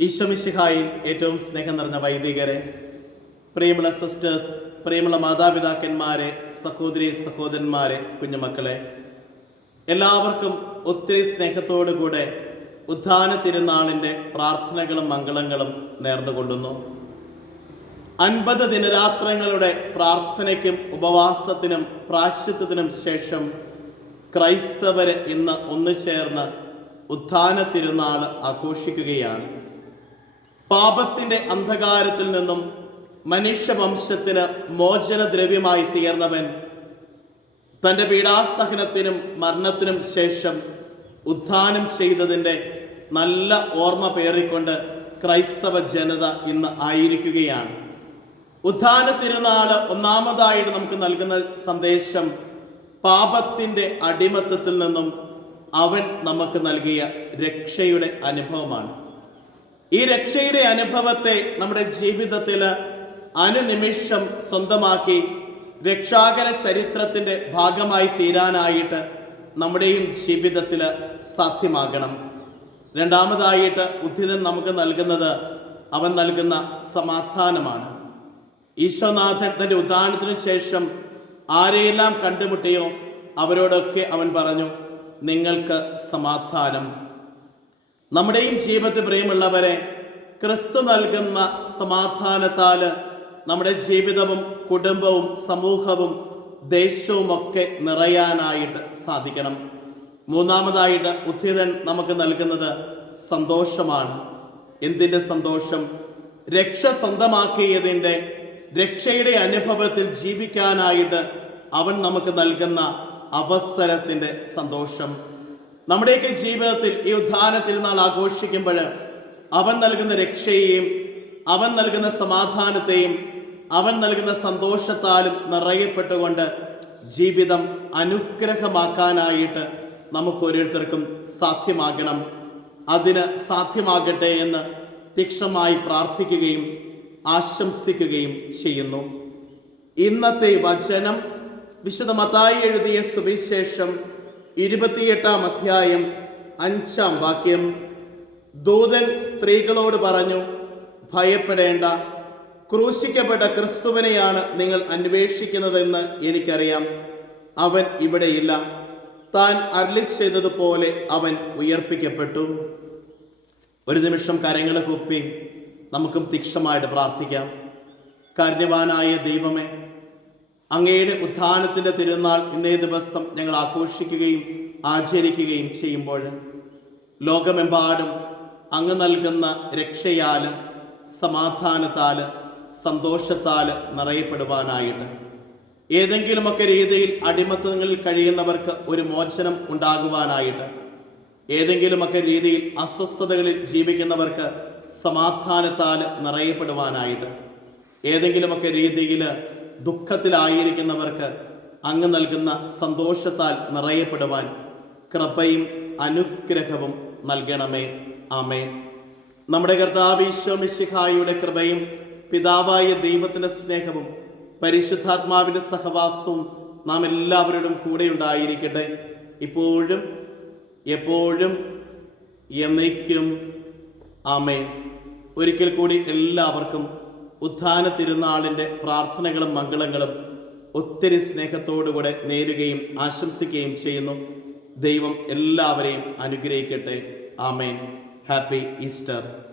ഈശ്വമിശിഹായിൽ ഏറ്റവും സ്നേഹം നിറഞ്ഞ വൈദികരെ പ്രിയമുള്ള സിസ്റ്റേഴ്സ് പ്രിയമുള്ള മാതാപിതാക്കന്മാരെ സഹോദരി സഹോദരന്മാരെ കുഞ്ഞുമക്കളെ എല്ലാവർക്കും ഒത്തിരി സ്നേഹത്തോടു കൂടെ ഉദ്ധാന തിരുനാളിന്റെ പ്രാർത്ഥനകളും മംഗളങ്ങളും നേർന്നുകൊള്ളുന്നു. അൻപത് ദിനരാത്രങ്ങളുടെ പ്രാർത്ഥനയ്ക്കും ഉപവാസത്തിനും പ്രാശ്ചിത്വത്തിനും ശേഷം ക്രൈസ്തവരെ ഇന്ന് ഒന്നു ചേർന്ന് ഉദ്ധാന തിരുനാൾ ആഘോഷിക്കുകയാണ്. പാപത്തിന്റെ അന്ധകാരത്തിൽ നിന്നും മനുഷ്യവംശത്തിനു മോചന ദ്രവ്യമായി തീർന്നവൻ തന്റെ പീഡാസഹനത്തിനും മരണത്തിനും ശേഷം ഉത്ഥാനം ചെയ്തതിന്റെ നല്ല ഓർമ്മ പേറിക്കൊണ്ട് ക്രൈസ്തവ ജനത ഇന്ന് ആയിരിക്കുകയാണ്. ഉത്ഥാന തിരുനാൾ ഒന്നാമതായിട്ട് നമുക്ക് നൽകുന്ന സന്ദേശം പാപത്തിന്റെ അടിമത്തത്തിൽ നിന്നും അവൻ നമുക്ക് നൽകിയ രക്ഷയുടെ അനുഭവമാണ്. ഈ രക്ഷയുടെ അനുഭവത്തെ നമ്മുടെ ജീവിതത്തിൽ അനുനിമിഷം സ്വന്തമാക്കി രക്ഷാകര ചരിത്രത്തിന്റെ ഭാഗമായി തീരാനായിട്ട് നമ്മുടെയും ജീവിതത്തിൽ സാധ്യമാകണം. രണ്ടാമതായിട്ട് ഉദ്ധിതൻ നമുക്ക് നൽകുന്നത് അവൻ നൽകുന്ന സമാധാനമാണ്. ഈശോനാഥൻ തന്റെ ഉദാഹരണത്തിന് ശേഷം ആരെയെല്ലാം കണ്ടുമുട്ടിയോ അവരോടൊക്കെ അവൻ പറഞ്ഞു നിങ്ങൾക്ക് സമാധാനം നമ്മുടെയും ജീവിതത്തിൽ പ്രിയമുള്ളവരെ ക്രിസ്തു നൽകുന്ന സമാധാനത്താൽ നമ്മുടെ ജീവിതവും കുടുംബവും സമൂഹവും ദേശവും ഒക്കെ നിറയാനായിട്ട് സാധിക്കണം. മൂന്നാമതായിട്ട് ഉദ്ധിതൻ നമുക്ക് നൽകുന്നത് സന്തോഷമാണ്. എന്തിന്റെ സന്തോഷം? രക്ഷ സ്വന്തമാക്കിയതിന്റെ രക്ഷയുടെ അനുഭവത്തിൽ ജീവിക്കാനായിട്ട് അവൻ നമുക്ക് നൽകുന്ന അവസരത്തിന്റെ സന്തോഷം. നമ്മുടെയൊക്കെ ജീവിതത്തിൽ ഈ ഉദ്ധാന തിരുനാൾ ആഘോഷിക്കുമ്പോൾ അവൻ നൽകുന്ന രക്ഷയെയും അവൻ നൽകുന്ന സമാധാനത്തെയും അവൻ നൽകുന്ന സന്തോഷത്താലും നിറയപ്പെട്ടുകൊണ്ട് ജീവിതം അനുഗ്രഹമാക്കാനായിട്ട് നമുക്ക് ഓരോരുത്തർക്കും സാധ്യമാകണം. അതിന് സാധ്യമാകട്ടെ എന്ന് തീക്ഷണമായി പ്രാർത്ഥിക്കുകയും ആശംസിക്കുകയും ചെയ്യുന്നു. ഇന്നത്തെ വചനം വിശുദ്ധ എഴുതിയ സുവിശേഷം ഇരുപത്തിയെട്ടാം അധ്യായം അഞ്ചാം വാക്യം. ദൂതൻ സ്ത്രീകളോട് പറഞ്ഞു ഭയപ്പെടേണ്ട. ക്രൂശിക്കപ്പെട്ട ക്രിസ്തുവിനെയാണ് നിങ്ങൾ അന്വേഷിക്കുന്നതെന്ന് എനിക്കറിയാം. അവൻ ഇവിടെയില്ല. താൻ അരളി ചെയ്തതുപോലെ അവൻ ഉയർപ്പിക്കപ്പെട്ടു. ഒരു നിമിഷം കരങ്ങളെ കുപ്പി നമുക്കും തീക്ഷമായിട്ട് പ്രാർത്ഥിക്കാം. കാരുണ്യവാനായ ദൈവമേ അങ്ങയുടെ ഉത്ഥാനത്തിന്റെ തിരുനാൾ ഇന്നേ ദിവസം ഞങ്ങൾ ആഘോഷിക്കുകയും ആചരിക്കുകയും ചെയ്യുമ്പോൾ ലോകമെമ്പാടും അങ്ങ് നൽകുന്ന രക്ഷയാൽ സമാധാനത്താൽ സന്തോഷത്താൽ നിറയപ്പെടുവാനായിട്ട്. ഏതെങ്കിലുമൊക്കെ രീതിയിൽ അടിമത്തങ്ങളിൽ കഴിയുന്നവർക്ക് ഒരു മോചനം ഉണ്ടാകുവാനായിട്ട്. ഏതെങ്കിലുമൊക്കെ രീതിയിൽ അസ്വസ്ഥതകളിൽ ജീവിക്കുന്നവർക്ക് സമാധാനത്താൽ നിറയപ്പെടുവാനായിട്ട്. ഏതെങ്കിലുമൊക്കെ രീതിയിൽ ദുഃഖത്തിലായിരിക്കുന്നവർക്ക് അങ്ങ് നൽകുന്ന സന്തോഷത്താൽ നിറയപ്പെടുവാൻ കൃപയും അനുഗ്രഹവും നൽകണമേ. ആമേ നമ്മുടെ കർത്താവീശ്വമിശിഹായുടെ കൃപയും പിതാവായ ദൈവത്തിന്റെ സ്നേഹവും പരിശുദ്ധാത്മാവിന്റെ സഹവാസവും നാം എല്ലാവരോടും കൂടെ ഉണ്ടായിരിക്കട്ടെ. ഇപ്പോഴും എപ്പോഴും എന്നേക്കും ആമേ ഒരിക്കൽ കൂടി എല്ലാവർക്കും ഉത്ഥാന തിരുനാളിന്റെ പ്രാർത്ഥനകളും മംഗളങ്ങളും ഒത്തിരി സ്നേഹത്തോടുകൂടെ നേരുകയും ആശംസിക്കുകയും ചെയ്യുന്നു. ദൈവം എല്ലാവരെയും അനുഗ്രഹിക്കട്ടെ. ആമേൻ. Happy Easter